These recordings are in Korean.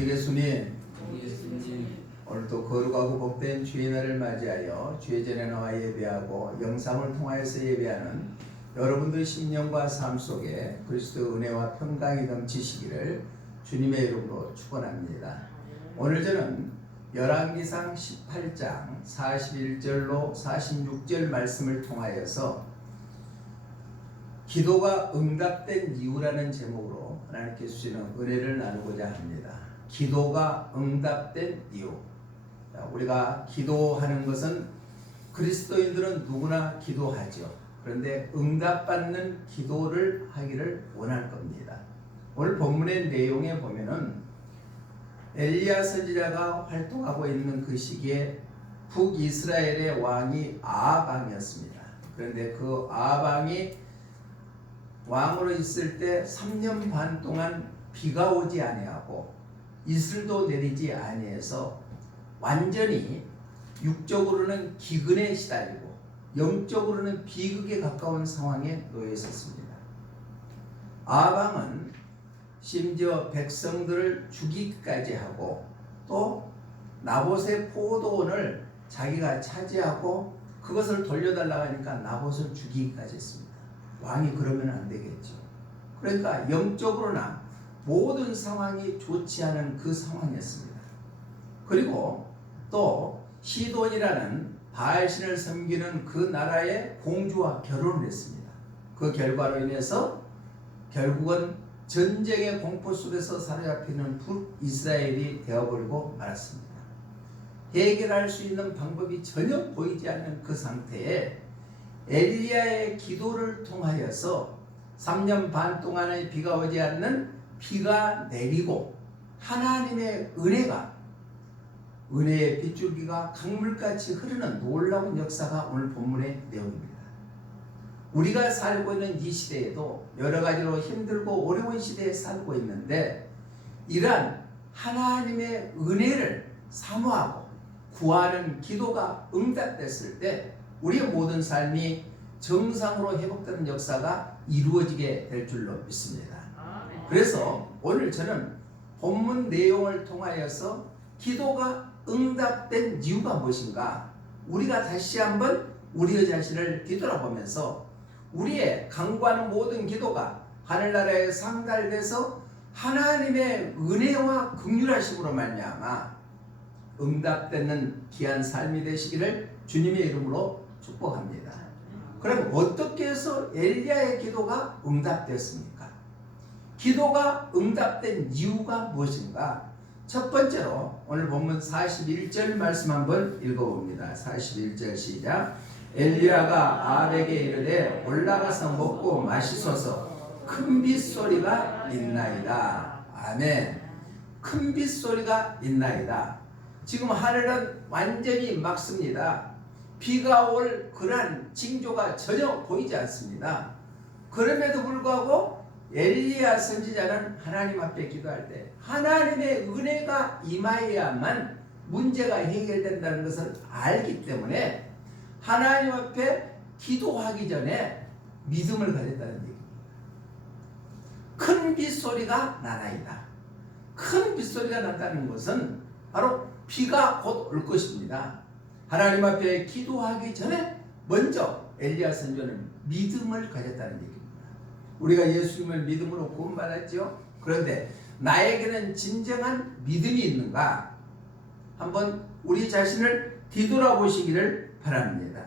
예수님, 오늘도 거룩하고 복된 주의 날을 맞이하여 주의 전에 나와 예배하고 영상을 통하여서 예배하는 여러분들 심령과 삶 속에 그리스도 은혜와 평강이 넘치시기를 주님의 이름으로 축원합니다. 오늘 저는 열왕기상 18장 41절로 46절 말씀을 통하여서 기도가 응답된 이유라는 제목으로 하나님께 주시는 은혜를 나누고자 합니다. 기도가 응답된 이유. 우리가 기도하는 것은 그리스도인들은 누구나 기도하죠. 그런데 응답받는 기도를 하기를 원할 겁니다. 오늘 본문의 내용에 보면은 엘리야 선지자가 활동하고 있는 그 시기에 북이스라엘의 왕이 아합 왕이었습니다. 그런데 그 아합 왕이 왕으로 있을 때 3년 반 동안 비가 오지 아니하고 이슬도 내리지 아니해서 완전히 육적으로는 기근에 시달리고 영적으로는 비극에 가까운 상황에 놓여 있었습니다. 아합 왕은 심지어 백성들을 죽이기까지 하고 또 나봇의 포도원을 자기가 차지하고 그것을 돌려달라고 하니까 나봇을 죽이기까지 했습니다. 왕이 그러면 안 되겠죠. 그러니까 영적으로나 모든 상황이 좋지 않은 그 상황이었습니다. 그리고 또 시돈이라는 바알신을 섬기는 그 나라의 공주와 결혼을 했습니다. 그 결과로 인해서 결국은 전쟁의 공포 속에서 사로잡히는 북이스라엘이 되어버리고 말았습니다. 해결할 수 있는 방법이 전혀 보이지 않는 그 상태에 엘리야의 기도를 통하여서 3년 반 동안의 비가 오지 않는 비가 내리고 하나님의 은혜의 빗줄기가 강물같이 흐르는 놀라운 역사가 오늘 본문의 내용입니다. 우리가 살고 있는 이 시대에도 여러 가지로 힘들고 어려운 시대에 살고 있는데 이러한 하나님의 은혜를 사모하고 구하는 기도가 응답됐을 때 우리의 모든 삶이 정상으로 회복되는 역사가 이루어지게 될 줄로 믿습니다. 그래서 오늘 저는 본문 내용을 통하여서 기도가 응답된 이유가 무엇인가 우리가 다시 한번 우리의 자신을 뒤돌아보면서 우리의 강구하는 모든 기도가 하늘나라에 상달돼서 하나님의 은혜와 긍휼하심으로 말미암아 응답되는 귀한 삶이 되시기를 주님의 이름으로 축복합니다. 그럼 어떻게 해서 엘리야의 기도가 응답되었습니까? 기도가 응답된 이유가 무엇인가? 첫 번째로 오늘 본문 41절 말씀 한번 읽어봅니다. 41절 시작. 엘리야가 아합에게 이르되 올라가서 먹고 마시소서 큰 빗소리가 있나이다. 아멘. 큰 빗소리가 있나이다. 지금 하늘은 완전히 맑습니다. 비가 올 그러한 징조가 전혀 보이지 않습니다. 그럼에도 불구하고 엘리야 선지자는 하나님 앞에 기도할 때 하나님의 은혜가 임하여야만 문제가 해결된다는 것을 알기 때문에 하나님 앞에 기도하기 전에 믿음을 가졌다는 얘기입니다. 큰 빗소리가 나나이다. 큰 빗소리가 났다는 것은 바로 비가 곧 올 것입니다. 하나님 앞에 기도하기 전에 먼저 엘리야 선지자는 믿음을 가졌다는 얘기입니다. 우리가 예수님을 믿음으로 구원받았죠. 그런데 나에게는 진정한 믿음이 있는가? 한번 우리 자신을 뒤돌아보시기를 바랍니다.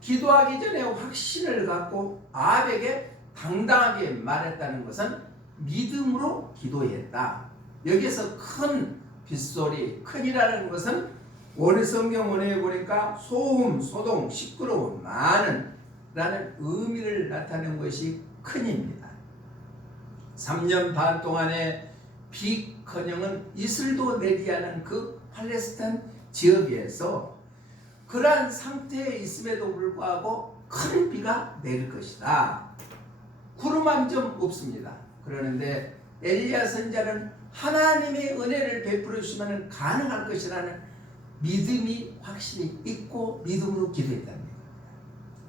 기도하기 전에 확신을 갖고 아합에게 당당하게 말했다는 것은 믿음으로 기도했다. 여기서 큰 빗소리, 큰이라는 것은 원의 성경 원어에 보니까 소음, 소동, 시끄러움, 많은 라는 의미를 나타내는 것이 큰입니다. 3년 반 동안의 비커녕은 이슬도 내리지 않은 그 팔레스타인 지역에서 그러한 상태에 있음에도 불구하고 큰 비가 내릴 것이다. 구름 한 점 없습니다. 그러는데 엘리야 선지자는 하나님의 은혜를 베풀어 주시면 가능할 것이라는 믿음이 확실히 있고 믿음으로 기도했다는 거예요.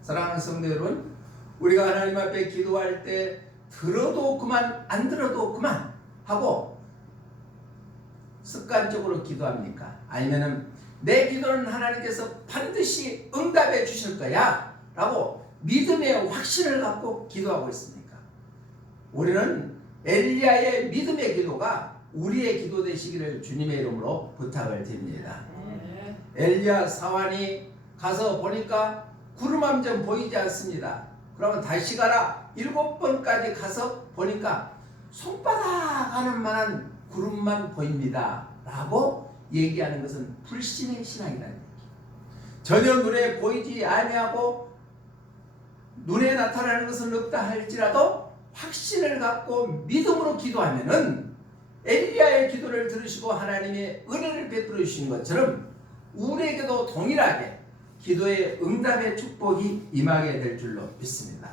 사랑하는 성도 여러분, 우리가 하나님 앞에 기도할 때 들어도 그만 안 들어도 그만 하고 습관적으로 기도합니까? 아니면은 내 기도는 하나님께서 반드시 응답해 주실 거야 라고 믿음의 확신을 갖고 기도하고 있습니까? 우리는 엘리야의 믿음의 기도가 우리의 기도 되시기를 주님의 이름으로 부탁을 드립니다. 엘리야 사환이 가서 보니까 구름 한 점 보이지 않습니다. 그러면 다시 가라. 7번까지 가서 보니까 손바닥 하는 만한 구름만 보입니다 라고 얘기하는 것은 불신의 신앙이라는 얘기. 전혀 눈에 보이지 아니하고 눈에 나타나는 것은 없다 할지라도 확신을 갖고 믿음으로 기도하면은 엘리야의 기도를 들으시고 하나님의 은혜를 베풀어 주신 것처럼 우리에게도 동일하게 기도의 응답의 축복이 임하게 될 줄로 믿습니다.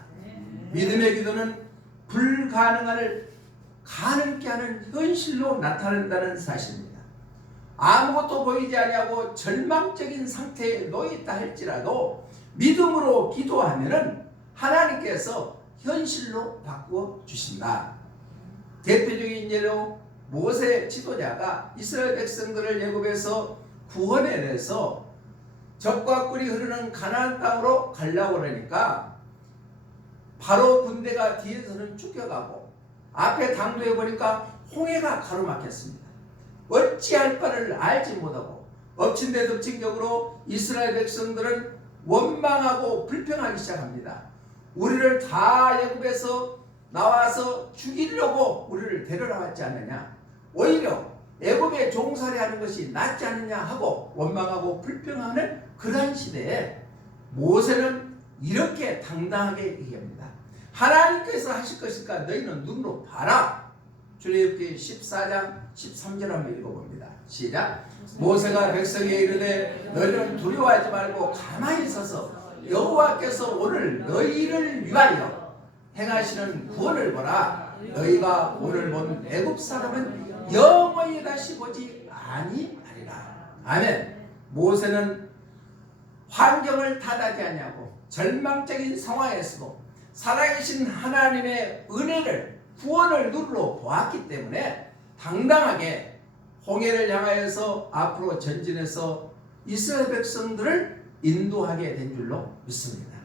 믿음의 기도는 불가능을 가능케 하는 현실로 나타난다는 사실입니다. 아무것도 보이지 아니하고 절망적인 상태에 놓여있다 할지라도 믿음으로 기도하면은 하나님께서 현실로 바꾸어 주신다. 대표적인 예로 모세 지도자가 이스라엘 백성들을 애굽에서 구원해내서 젖과 꿀이 흐르는 가나안 땅으로 가려고 그러니까 바로 군대가 뒤에서는 쫓겨가고 앞에 당도해 보니까 홍해가 가로막혔습니다. 어찌할 바를 알지 못하고 엎친 데 덮친 격으로 이스라엘 백성들은 원망하고 불평하기 시작합니다. 우리를 다 애굽에서 나와서 죽이려고 우리를 데려왔지 않느냐, 오히려 애굽에 종살이하는 것이 낫지 않느냐 하고 원망하고 불평하는 그러한 시대에 모세는 이렇게 당당하게 얘기합니다. 하나님께서 하실 것이니까 너희는 눈으로 봐라. 출애굽기 14장 13절 한번 읽어봅니다. 시작. 모세가 백성에게 이르되 너희는 두려워하지 말고 가만히 서서 여호와께서 오늘 너희를 위하여 행하시는 구원을 보라. 너희가 오늘 본 애굽 사람은 영원히 다시 보지 아니하리라. 아멘. 모세는 환경을 탓하지 아니하고 절망적인 상황에서도 살아계신 하나님의 은혜를 구원을 눈으로 보았기 때문에 당당하게 홍해를 향하여서 앞으로 전진해서 이스라엘 백성들을 인도하게 된 줄로 믿습니다.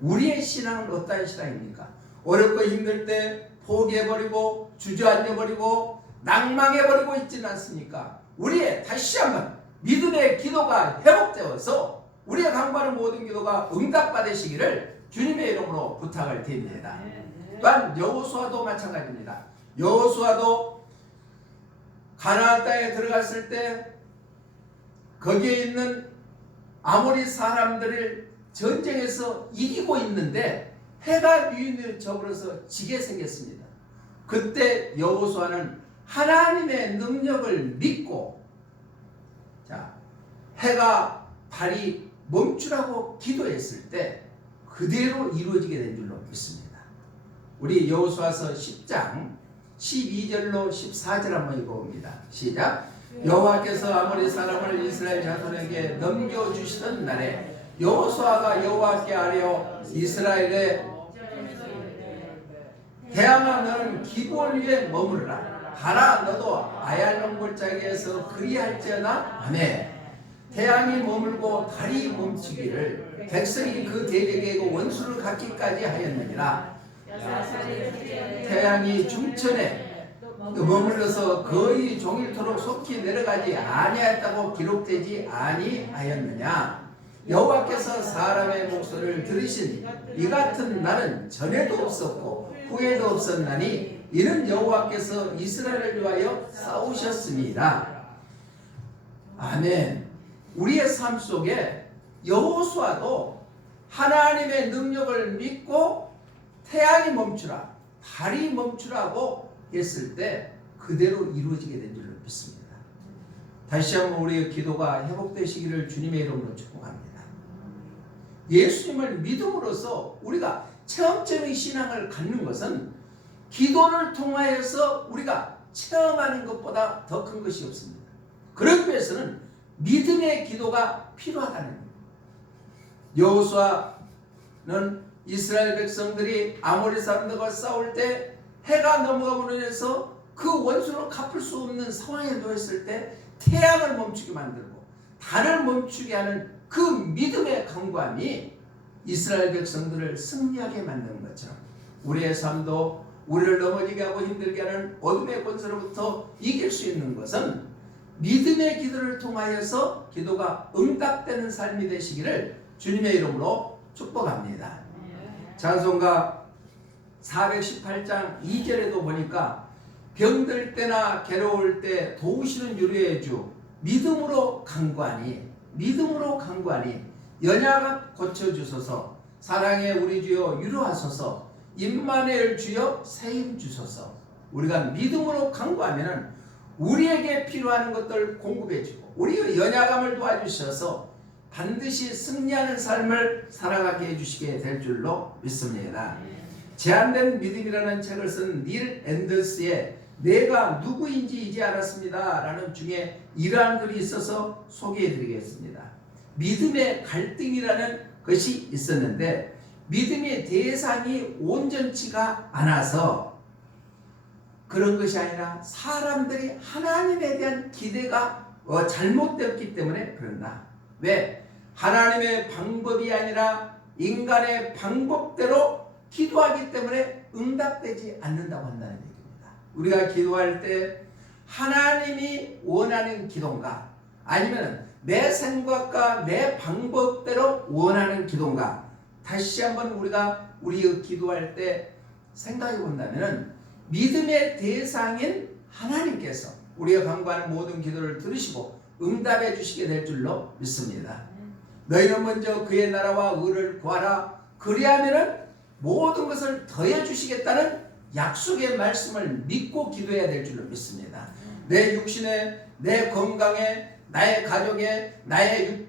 우리의 신앙은 어떠한 신앙입니까? 어렵고 힘들 때 포기해버리고 주저앉아버리고 낭망해버리고 있지는 않습니까? 우리의 다시 한번 믿음의 기도가 회복되어서 우리가 강구하는 모든 기도가 응답받으시기를 주님의 이름으로 부탁을 드립니다. 또한 여호수아도 마찬가지입니다. 여호수아도 가나안 땅에 들어갔을 때 거기에 있는 아모리 사람들을 전쟁에서 이기고 있는데 해가 유인을 저물어서 지게 생겼습니다. 그때 여호수아는 하나님의 능력을 믿고 해가 달이 멈추라고 기도했을 때 그대로 이루어지게 된 줄로 믿습니다. 우리 여호수아서 10장 12절로 14절 한번 읽어봅니다. 시작. 여호와께서 아모리 사람을 이스라엘 자손에게 넘겨주시던 날에 여호수아가 여호와께 아뢰어 이스라엘에 대항아 너는 기브온 위에 머무르라. 가라 너도 아얄론 골짜기에서 그리할지어다. 아멘. 태양이 머물고 달이 멈추기를 백성이 그 대적에게 원수를 갖기까지 하였느니라. 태양이 중천에 머물러서 거의 종일토록 속히 내려가지 아니하였다고 기록되지 아니하였느냐. 여호와께서 사람의 목소리를 들으신 이 같은 날은 전에도 없었고 후에도 없었나니 이는 여호와께서 이스라엘을 위하여 싸우셨습니다. 아멘. 우리의 삶 속에 여호수아도 하나님의 능력을 믿고 태양이 멈추라, 달이 멈추라고 했을 때 그대로 이루어지게 된 줄로 믿습니다. 다시 한번 우리의 기도가 회복되시기를 주님의 이름으로 축복합니다. 예수님을 믿음으로써 우리가 체험적인 신앙을 갖는 것은 기도를 통하여서 우리가 체험하는 것보다 더 큰 것이 없습니다. 그러기 위해서는 믿음의 기도가 필요하다는 겁니다. 여호수아는 이스라엘 백성들이 아모리 사람들과 싸울 때 해가 넘어감으로 인해서 그 원수로 갚을 수 없는 상황에 놓였을 때 태양을 멈추게 만들고 달을 멈추게 하는 그 믿음의 강구함이 이스라엘 백성들을 승리하게 만드는 것처럼 우리의 삶도 우리를 넘어지게 하고 힘들게 하는 어둠의 권세로부터 이길 수 있는 것은 믿음의 기도를 통하여서 기도가 응답되는 삶이 되시기를 주님의 이름으로 축복합니다. 찬송가 418장 2절에도 보니까 병들 때나 괴로울 때 도우시는 유료의 주 믿음으로 간구하니 연약함 고쳐주소서 사랑의 우리 주여 유로하소서 임마누엘 주여 세임 주소서. 우리가 믿음으로 간구하면 우리에게 필요한 것들 공급해 주고 우리의 연약함을 도와주셔서 반드시 승리하는 삶을 살아가게 해주시게 될 줄로 믿습니다. 제한된 믿음이라는 책을 쓴 닐 앤더스의 내가 누구인지 이제 알았습니다 라는 중에 이러한 글이 있어서 소개해 드리겠습니다. 믿음의 갈등이라는 것이 있었는데 믿음의 대상이 온전치가 않아서 그런 것이 아니라 사람들이 하나님에 대한 기대가 잘못되었기 때문에 그런다. 왜? 하나님의 방법이 아니라 인간의 방법대로 기도하기 때문에 응답되지 않는다고 한다는 얘기입니다. 우리가 기도할 때 하나님이 원하는 기도인가 아니면 내 생각과 내 방법대로 원하는 기도인가 다시 한번 우리가 우리 기도할 때 생각해 본다면 믿음의 대상인 하나님께서 우리가 간구하는 모든 기도를 들으시고 응답해 주시게 될 줄로 믿습니다. 너희는 먼저 그의 나라와 의를 구하라. 그리하면 모든 것을 더해 주시겠다는 약속의 말씀을 믿고 기도해야 될 줄로 믿습니다. 내 육신에, 내 건강에, 나의 가족에, 나의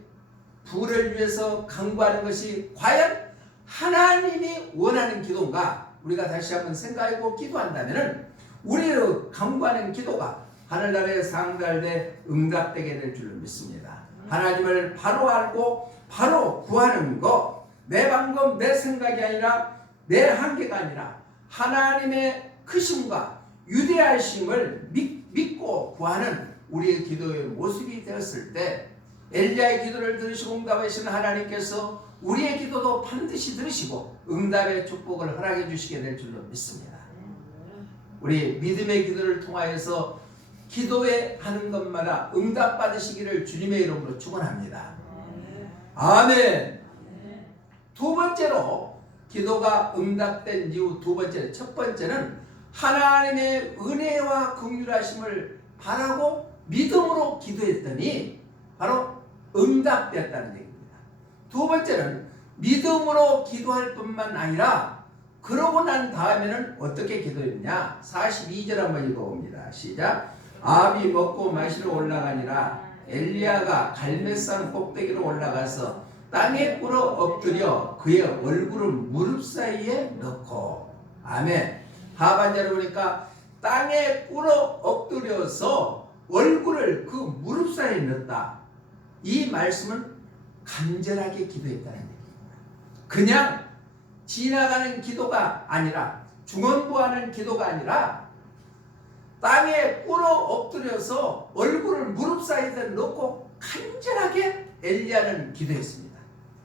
부를 위해서 간구하는 것이 과연 하나님이 원하는 기도인가? 우리가 다시 한번 생각하고 기도한다면 우리의 간구하는 기도가 하늘나라에 상달돼 응답되게 될 줄로 믿습니다. 하나님을 바로 알고 바로 구하는 것, 내 방법, 내 생각이 아니라 내 한계가 아니라 하나님의 크심과 위대하심을 믿고 구하는 우리의 기도의 모습이 되었을 때 엘리야의 기도를 들으시고 응답하신 하나님께서 우리의 기도도 반드시 들으시고 응답의 축복을 허락해 주시게 될 줄로 믿습니다. 우리 믿음의 기도를 통하여서 기도에 하는 것마다 응답 받으시기를 주님의 이름으로 축원합니다. 아멘. 두 번째로 기도가 응답된 이유 첫 번째는 하나님의 은혜와 긍휼하심을 바라고 믿음으로 기도했더니 바로 응답되었다는 얘기입니다. 두 번째는 믿음으로 기도할 뿐만 아니라 그러고 난 다음에는 어떻게 기도했냐? 42절 한번 읽어봅니다. 시작. 아합이 먹고 마시러 올라가니라 엘리야가 갈멜산 꼭대기로 올라가서 땅에 꿇어 엎드려 그의 얼굴을 무릎 사이에 넣고 아멘. 하반절을 보니까 땅에 꿇어 엎드려서 얼굴을 그 무릎 사이에 넣었다. 이 말씀은 간절하게 기도했다는 얘기입니다. 그냥 지나가는 기도가 아니라 중언부하는 기도가 아니라 땅에 꿇어 엎드려서 얼굴을 무릎 사이에 넣고 간절하게 엘리야는 기도했습니다.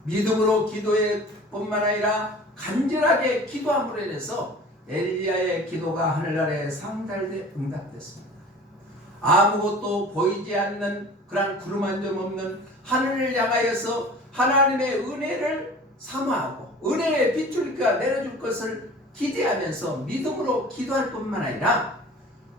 믿음으로 기도할 뿐만 아니라 간절하게 기도함으로 인해서 엘리야의 기도가 하늘나라에 상달돼 응답됐습니다. 아무것도 보이지 않는 그런 구름 한 점 없는 하늘을 향하여서 하나님의 은혜를 사모하고 은혜의 빗줄기가 내려줄 것을 기대하면서 믿음으로 기도할 뿐만 아니라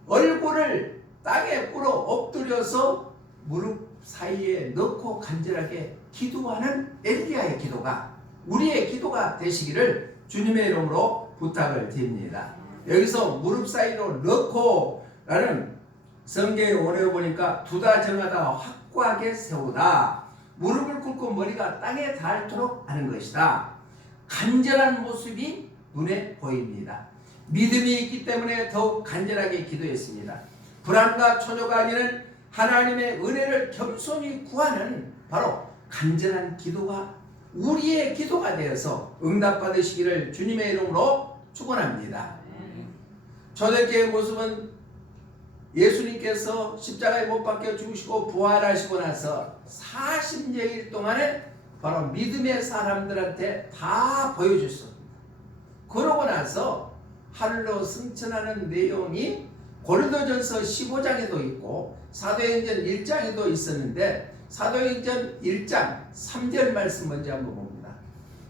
얼굴을 땅에 꿇어 엎드려서 무릎 사이에 넣고 간절하게 기도하는 엘리야의 기도가 우리의 기도가 되시기를 주님의 이름으로 부탁을 드립니다. 여기서 무릎 사이로 넣고 라는 성경에 원해 보니까 두다 정하다 확고하게 세우다 무릎을 꿇고 머리가 땅에 닿도록 하는 것이다. 간절한 모습이 눈에 보입니다. 믿음이 있기 때문에 더욱 간절하게 기도했습니다. 불안과 초조가 아니는 하나님의 은혜를 겸손히 구하는 바로 간절한 기도가 우리의 기도가 되어서 응답받으시기를 주님의 이름으로 축원합니다. 초대교회의 모습은 예수님께서 십자가에 못 박혀 죽으시고 부활하시고 나서 40여일 동안에 바로 믿음의 사람들한테 다 보여주셨습니다. 그러고 나서 하늘로 승천하는 내용이 고린도전서 15장에도 있고 사도행전 1장에도 있었는데 사도행전 1장 3절 말씀 먼저 한번 봅니다.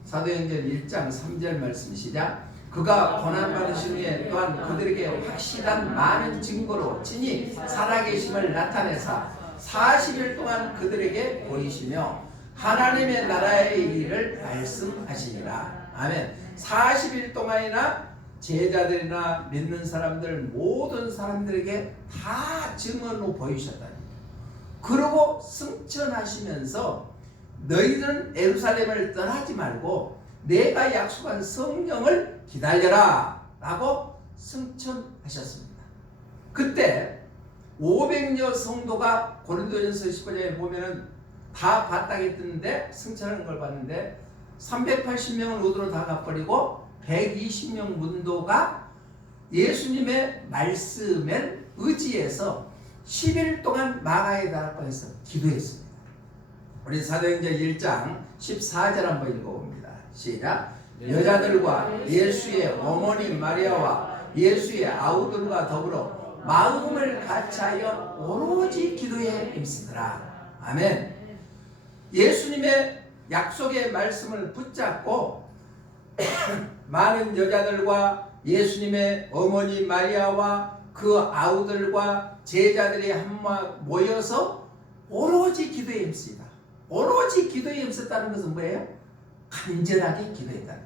사도행전 1장 3절 말씀 시작. 그가 고난받으신 후에 또한 그들에게 확실한 많은 증거로 친히 살아계심을 나타내사 40일 동안 그들에게 보이시며 하나님의 나라의 일을 말씀하시니라. 아멘. 40일 동안이나 제자들이나 믿는 사람들 모든 사람들에게 다 증언으로 보이셨다. 그러고 승천하시면서 너희들은 예루살렘을 떠나지 말고 내가 약속한 성령을 기다려라 라고 승천하셨습니다. 그때 500여 성도가 고린도전서 15장에 보면은 다 바닥에 뜨는데 승천하는 걸 봤는데 380명은 우드로 다 가버리고 120명 문도가 예수님의 말씀에 의지해서 10일 동안 마가의 다락방에서 기도했습니다. 우리 사도행전 1장 14절 한번 읽어봅니다. 시작. 여자들과 예수의 어머니 마리아와 예수의 아우들과 더불어 마음을 같이하여 오로지 기도에 힘쓰더라. 아멘. 예수님의 약속의 말씀을 붙잡고 많은 여자들과 예수님의 어머니 마리아와 그 아우들과 제자들이 모여서 오로지 기도에 힘씁니다. 오로지 기도에 힘썼다는 것은 뭐예요? 간절하게 기도했다는 겁니다.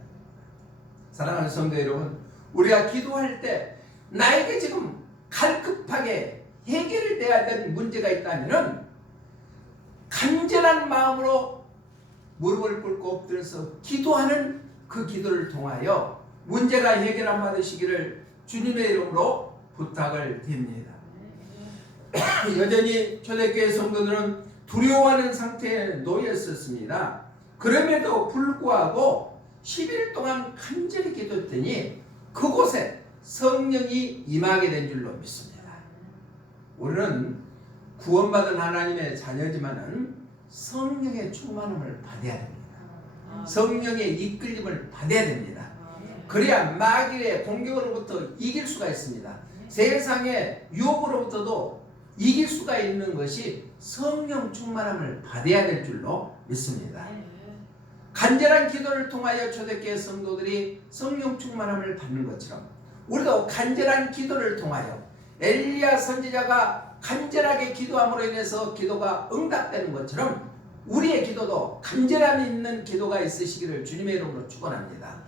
사랑하는 성도 여러분, 우리가 기도할 때 나에게 지금 갈급하게 해결이 돼야 되는 문제가 있다면 간절한 마음으로 무릎을 꿇고 엎드려서 기도하는 그 기도를 통하여 문제가 해결함 받으시기를 주님의 이름으로 부탁을 드립니다. 여전히 초대교회 성도들은 두려워하는 상태에 놓여 있었습니다. 그럼에도 불구하고 10일 동안 간절히 기도했더니 그곳에 성령이 임하게 된 줄로 믿습니다. 우리는 구원받은 하나님의 자녀지만은 성령의 충만함을 받아야 됩니다. 성령의 이끌림을 받아야 됩니다. 그래야 마귀의 공격으로부터 이길 수가 있습니다. 세상의 유혹으로부터도 이길 수가 있는 것이 성령 충만함을 받아야 될 줄로 믿습니다. 간절한 기도를 통하여 초대교회 성도들이 성령 충만함을 받는 것처럼 우리도 간절한 기도를 통하여 엘리야 선지자가 간절하게 기도함으로 인해서 기도가 응답되는 것처럼 우리의 기도도 간절함이 있는 기도가 있으시기를 주님의 이름으로 축원합니다.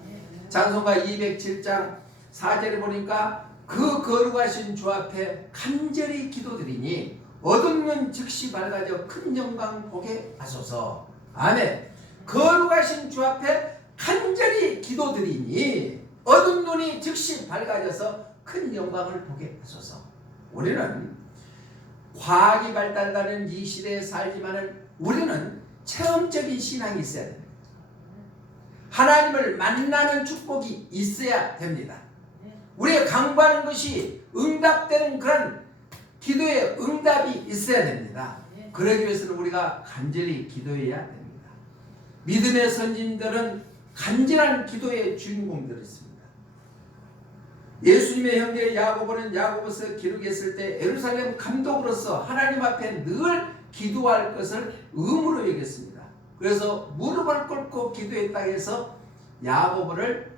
찬송가 207장 4절에 보니까 그 거룩하신 주 앞에 간절히 기도드리니 어두운 눈 즉시 밝아져 큰 영광 보게 하소서. 아멘. 거룩하신 주 앞에 간절히 기도드리니 어두운 눈이 즉시 밝아져서 큰 영광을 보게 하소서. 우리는 과학이 발달하는 이 시대에 살지만은 우리는 체험적인 신앙이 있어야 됩니다. 하나님을 만나는 축복이 있어야 됩니다. 우리가 강구하는 것이 응답되는 그런 기도의 응답이 있어야 됩니다. 그러기 위해서는 우리가 간절히 기도해야 됩니다. 믿음의 선진들은 간절한 기도의 주인공들이었습니다. 예수님의 형제 야고보는 야고보서 기록했을 때 예루살렘 감독으로서 하나님 앞에 늘 기도할 것을 의무로 여겼습니다. 그래서 무릎을 꿇고 기도했다 해서 야고보를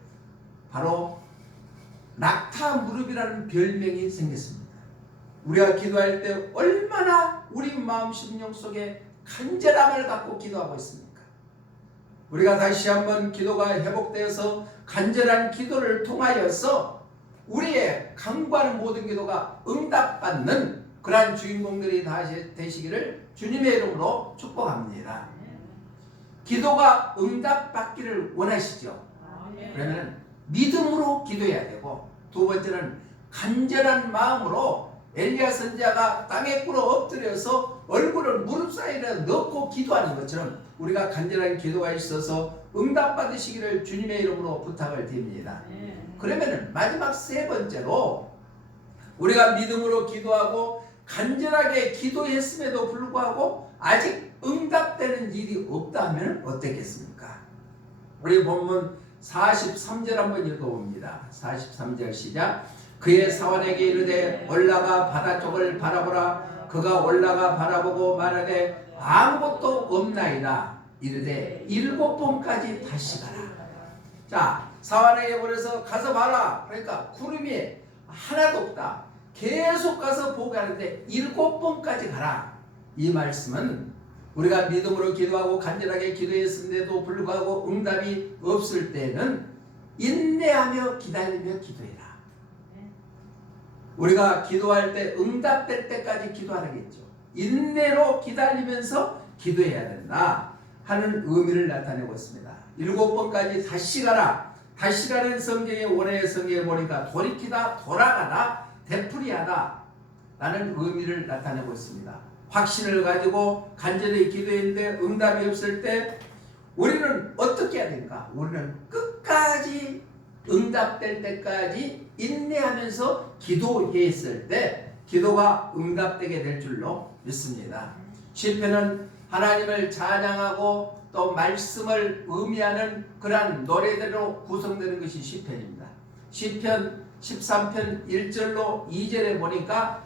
바로 낙타 무릎이라는 별명이 생겼습니다. 우리가 기도할 때 얼마나 우리 마음 심령 속에 간절함을 갖고 기도하고 있습니까? 우리가 다시 한번 기도가 회복되어서 간절한 기도를 통하여서 우리의 간구하는 모든 기도가 응답받는 그러한 주인공들이 다시 되시기를 주님의 이름으로 축복합니다. 기도가 응답받기를 원하시죠? 그러면 믿음으로 기도해야 되고, 두 번째는 간절한 마음으로 엘리야 선지자가 땅에 꿇어 엎드려서 얼굴을 무릎 사이에 넣고 기도하는 것처럼 우리가 간절한 기도가 있어서 응답받으시기를 주님의 이름으로 부탁을 드립니다. 그러면 마지막 세 번째로 우리가 믿음으로 기도하고 간절하게 기도했음에도 불구하고 아직 응답되는 일이 없다면 어떻겠습니까? 우리 본문 43절 한번 읽어봅니다. 43절 시작. 그의 사환에게 이르되 올라가 바다 쪽을 바라보라. 그가 올라가 바라보고 말하되 아무것도 없나이다. 이르되 7번까지 다시 가라. 자, 사환에게 보내서 가서 봐라. 그러니까 구름이 하나도 없다. 계속 가서 보게 하는데 7번까지 가라. 이 말씀은 우리가 믿음으로 기도하고 간절하게 기도했음에도 불구하고 응답이 없을 때는 인내하며 기다리며 기도해라. 우리가 기도할 때 응답될 때까지 기도하라겠죠. 인내로 기다리면서 기도해야 된다 하는 의미를 나타내고 있습니다. 7번까지 다시 가라. 다시 가는 성경의 원어의 성경에 보니까 돌이키다, 돌아가다, 되풀이하다 라는 의미를 나타내고 있습니다. 확신을 가지고 간절히 기도했는데 응답이 없을 때 우리는 어떻게 해야 됩니까? 우리는 끝까지 응답될 때까지 인내하면서 기도했을 때 기도가 응답되게 될 줄로 믿습니다. 시편은 하나님을 찬양하고 또 말씀을 의미하는 그러한 노래대로 구성되는 것이 시편입니다. 시편 13편 1절로 2절에 보니까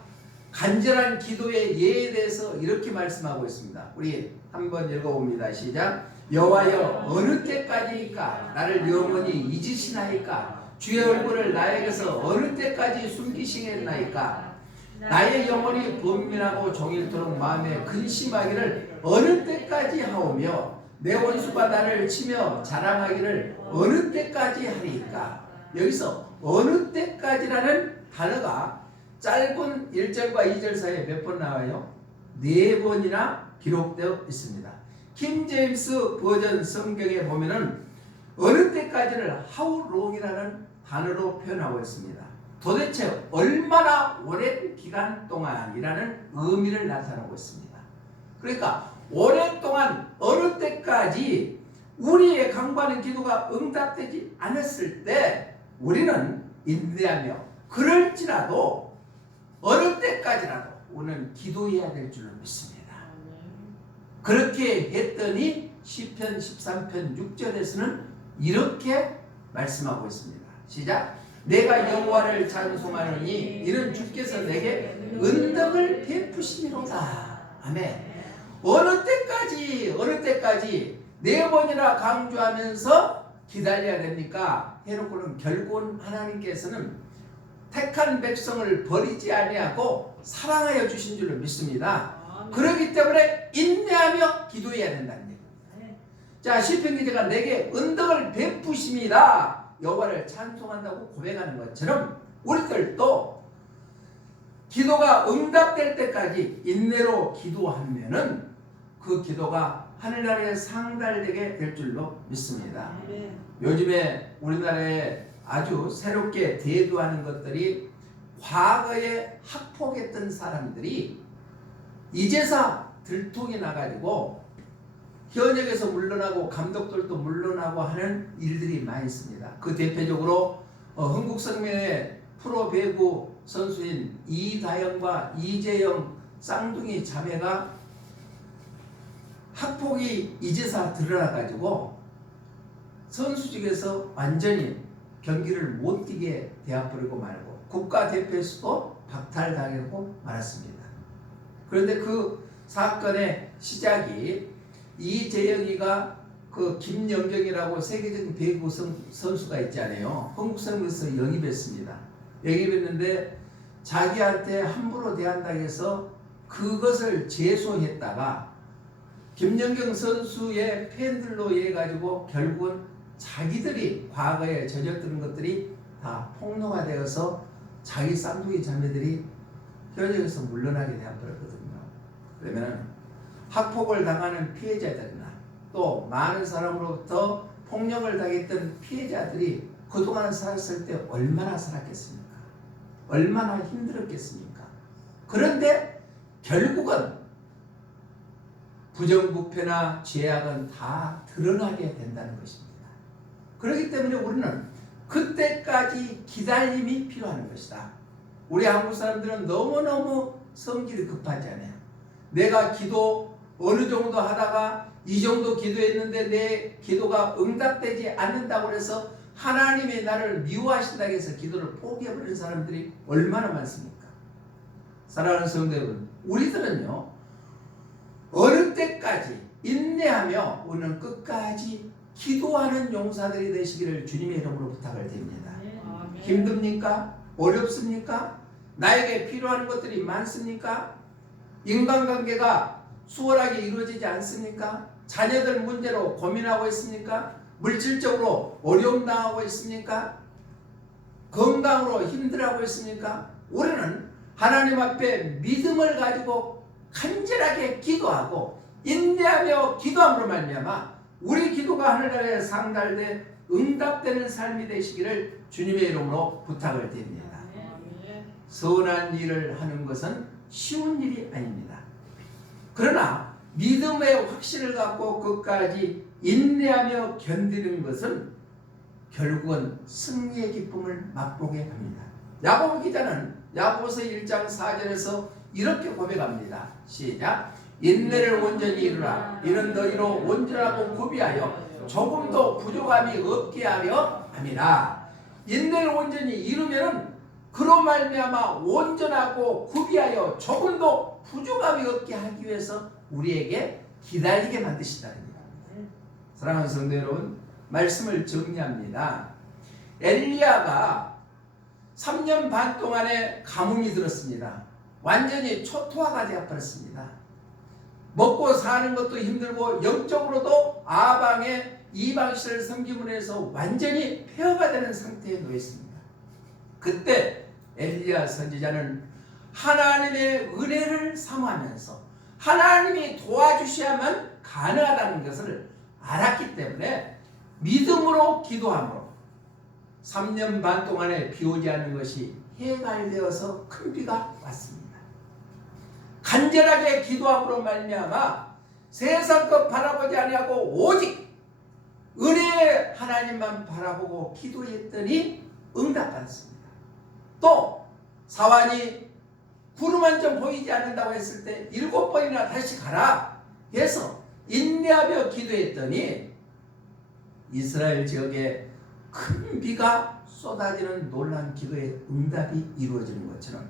간절한 기도의 예에 대해서 이렇게 말씀하고 있습니다. 우리 한번 읽어봅니다. 시작. 여호와여 어느 때까지일까? 나를 영원히 잊으시나이까? 주의 얼굴을 나에게서 어느 때까지 숨기시겠나이까? 나의 영혼이 번민하고 종일토록 마음에 근심하기를 어느 때까지 하오며 내 원수가 나를 치며 자랑하기를 어느 때까지 하리까? 여기서 어느 때까지라는 단어가 짧은 1절과 2절 사이에 몇 번 나와요? 4번이나 기록되어 있습니다. 킹 제임스 버전 성경에 보면은 어느 때까지를 how long이라는 단어로 표현하고 있습니다. 도대체 얼마나 오랜 기간 동안이라는 의미를 나타내고 있습니다. 그러니까 오랫동안 어느 때까지 우리의 간구하는 기도가 응답되지 않았을 때 우리는 인내하며 그럴지라도 어느 때까지라도 우리는 기도해야 될 줄로 믿습니다. 그렇게 했더니 시편 13편 6절에서는 이렇게 말씀하고 있습니다. 시작. 내가 여호와를 찬송하노니 이는 주께서 내게 은덕을 베푸시리로다. 아멘. 어느 때까지 4번이나 강조하면서 기다려야 됩니까? 해놓고는 결국은 하나님께서는 택한 백성을 버리지 아니하고 사랑하여 주신 줄로 믿습니다. 그렇기 때문에 인내하며 기도해야 된다는 얘기입니다. 자, 시편 기자가 내게 은덕을 베푸심이라 여호와를 찬송한다고 고백하는 것처럼 우리들도 기도가 응답될 때까지 인내로 기도하면은 그 기도가 하늘나라에 상달되게 될 줄로 믿습니다. 요즘에 우리나라에 아주 새롭게 대두하는 것들이 과거에 학폭했던 사람들이 이제서 들통이 나가지고 현역에서 물러나고 감독들도 물러나고 하는 일들이 많이 있습니다. 그 대표적으로 흥국생명의 프로 배구 선수인 이다영과 이재영 쌍둥이 자매가 학폭이 이제서 드러나가지고 선수직에서 완전히 경기를 못 뛰게 되어버리고 말고 국가대표에서도 박탈당하고 말았습니다. 그런데 그 사건의 시작이 이재영이가 그 김연경이라고 세계적인 배구 선수가 있잖아요. 한국생명에서 영입했습니다. 영입했는데 자기한테 함부로 대한다 해서 그것을 제소했다가 김연경 선수의 팬들로 해 가지고 결국은 자기들이 과거에 저졌던 것들이 다 폭로가 되어서 자기 쌍둥이 자매들이 현역에서 물러나게 되어버렸거든요. 그러면 학폭을 당하는 피해자들이나 또 많은 사람으로부터 폭력을 당했던 피해자들이 그동안 살았을 때 얼마나 살았겠습니까? 얼마나 힘들었겠습니까? 그런데 결국은 부정부패나 죄악은 다 드러나게 된다는 것입니다. 그렇기 때문에 우리는 그때까지 기다림이 필요한 것이다. 우리 한국 사람들은 너무너무 성질이 급하잖아요. 내가 기도 어느 정도 하다가 이 정도 기도했는데 내 기도가 응답되지 않는다고 해서 하나님이 나를 미워하신다고 해서 기도를 포기해버리는 사람들이 얼마나 많습니까? 사랑하는 성도 여러분, 우리들은요 어느 때까지 인내하며 우리는 끝까지 기도하는 용사들이 되시기를 주님의 이름으로 부탁을 드립니다. 힘듭니까? 어렵습니까? 나에게 필요한 것들이 많습니까? 인간관계가 수월하게 이루어지지 않습니까? 자녀들 문제로 고민하고 있습니까? 물질적으로 어려움 당하고 있습니까? 건강으로 힘들어하고 있습니까? 우리는 하나님 앞에 믿음을 가지고 간절하게 기도하고 인내하며 기도함으로 말미암아 우리 기도가 하늘나라에 상달돼 응답되는 삶이 되시기를 주님의 이름으로 부탁을 드립니다. 선한 일을 하는 것은 쉬운 일이 아닙니다. 그러나 믿음의 확신을 갖고 끝까지 인내하며 견디는 것은 결국은 승리의 기쁨을 맛보게 합니다. 야고보 기자는 야고보서 1장 4절에서 이렇게 고백합니다. 시작. 인내를 온전히 이루라. 이는 너희로 온전하고 구비하여 조금도 부족함이 없게 하려 함이라. 인내를 온전히 이루면은 그로 말미암아 온전하고 구비하여 조금도 부족함이 없게 하기 위해서 우리에게 기다리게 만드신다는 겁니다. 사랑하는 성도 여러분, 말씀을 정리합니다. 엘리야가 3년 반 동안에 가뭄이 들었습니다. 완전히 초토화가 되어버렸습니다. 먹고 사는 것도 힘들고 영적으로도 아방의 이방신을 섬김으로 해서 완전히 폐허가 되는 상태에 놓였습니다. 그때 엘리야 선지자는 하나님의 은혜를 사모하면서 하나님이 도와주셔야만 가능하다는 것을 알았기 때문에 믿음으로 기도함으로 3년 반 동안에 비 오지 않은 것이 해갈되어서 큰 비가 왔습니다. 간절하게 기도함으로 말미암아 세상 것 바라보지 아니하고 오직 은혜의 하나님만 바라보고 기도했더니 응답받았습니다. 또 사환이 구름 한 점 보이지 않는다고 했을 때 7번이나 다시 가라 해서 인내하며 기도했더니 이스라엘 지역에 큰 비가 쏟아지는 놀라운 기도의 응답이 이루어지는 것처럼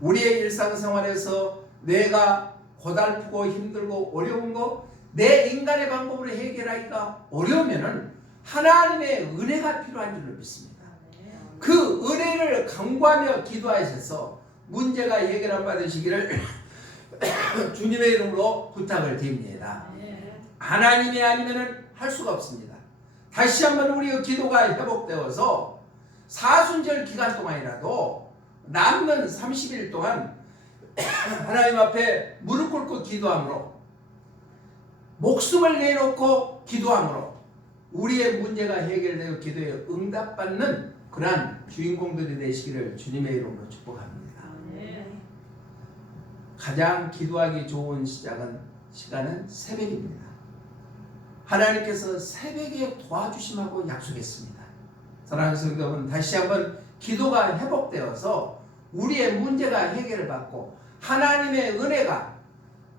우리의 일상생활에서 내가 고달프고 힘들고 어려운 거 내 인간의 방법으로 해결하기가 어려우면은 하나님의 은혜가 필요한 줄로 믿습니다. 그 은혜를 간구하며 기도하셔서 문제가 해결한 받으시기를 주님의 이름으로 부탁을 드립니다. 하나님이 아니면은 할 수가 없습니다. 다시 한번 우리의 기도가 회복되어서 사순절 기간 동안이라도 남는 30일 동안 하나님 앞에 무릎 꿇고 기도함으로 목숨을 내놓고 기도함으로 우리의 문제가 해결되어 기도에 응답받는 그러한 주인공들이 되시기를 주님의 이름으로 축복합니다. 가장 기도하기 좋은 시간은 새벽입니다. 하나님께서 새벽에 도와주심하고 약속했습니다. 사랑하는 성도 여러분, 다시 한번 기도가 회복되어서 우리의 문제가 해결을 받고 하나님의 은혜가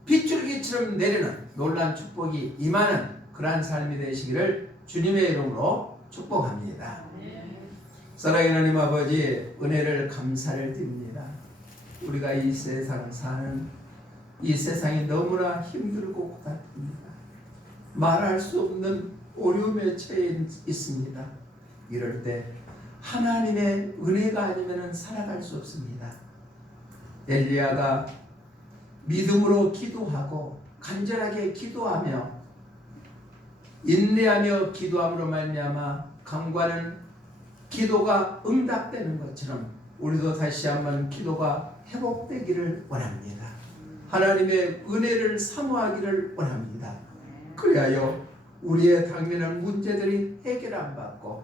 빗줄기처럼 내리는 놀라운 축복이 임하는 그러한 삶이 되시기를 주님의 이름으로 축복합니다. 사랑하는 하나님 아버지, 은혜를 감사를 드립니다. 우리가 이 세상 사는 이 세상이 너무나 힘들고 고달픕니다. 말할 수 없는 어려움에 처해 있습니다. 이럴 때 하나님의 은혜가 아니면 살아갈 수 없습니다. 엘리야가 믿음으로 기도하고 간절하게 기도하며 인내하며 기도함으로 말미암아 간구하는 기도가 응답되는 것처럼 우리도 다시 한번 기도가 회복되기를 원합니다. 하나님의 은혜를 사모하기를 원합니다. 그리하여 우리의 당면한 문제들이 해결 안 받고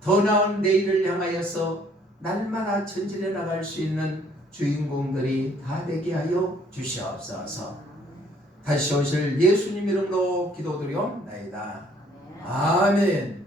더 나은 내일을 향하여서 날마다 전진해 나갈 수 있는 주인공들이 다 되게 하여 주시옵소서. 다시 오실 예수님 이름으로 기도드리옵나이다. 아멘.